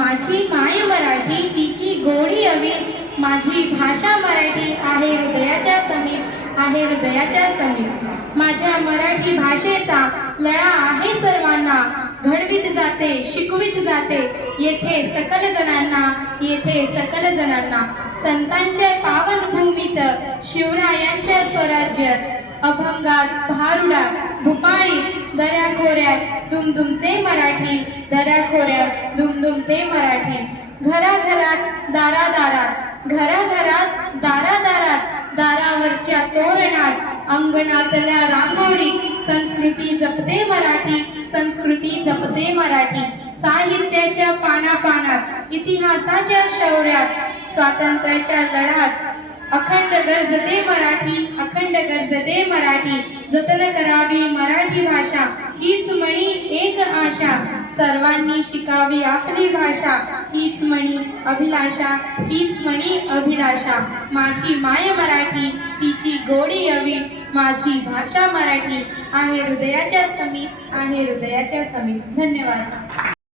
माझी माय मराठी तिची गोडी हवी. माझी भाषा मराठी आहे हृदयाच्या समीप आहे हृदयाच्या समीप. माझ्या मराठी भाषेचा लळा आहे सर्वांना. घडवीत जाते शिकवित जाते. येथे सकल जणांना येथे सकल जणांना संतांच्या पावन भूमीत शिवरायांच्या स्वराज्य अभंगात भारुडात दऱ्या दऱ्याखोऱ्यात दुमदुमते मराठी दऱ्या दऱ्याखोऱ्यात दुमदुमते मराठी. घराघरात दारादारात घराघरात दारादारात दारावरच्या तोरणात अंगणातल्या रांगोळी संस्कृती जपते मराठी संस्कृती जपते मराठी. साहित्याच्या पानापानात इतिहासाच्या शौर्यात स्वातंत्र्याच्या लढ्यात अखंड गरजते मराठी अखंड गरजते मराठी. जतन करावी मराठी हीच म्हणी एक आशा. सर्वांनी शिकावी आपली भाषा. हीच म्हणी अभिलाषा. हीच म्हणी अभिलाषा. माझी माय मराठी तिची गोडी अवी. माझी भाषा मराठी. आहे हृदयाच्या समीप आहे हृदयाच्या समीप. धन्यवाद.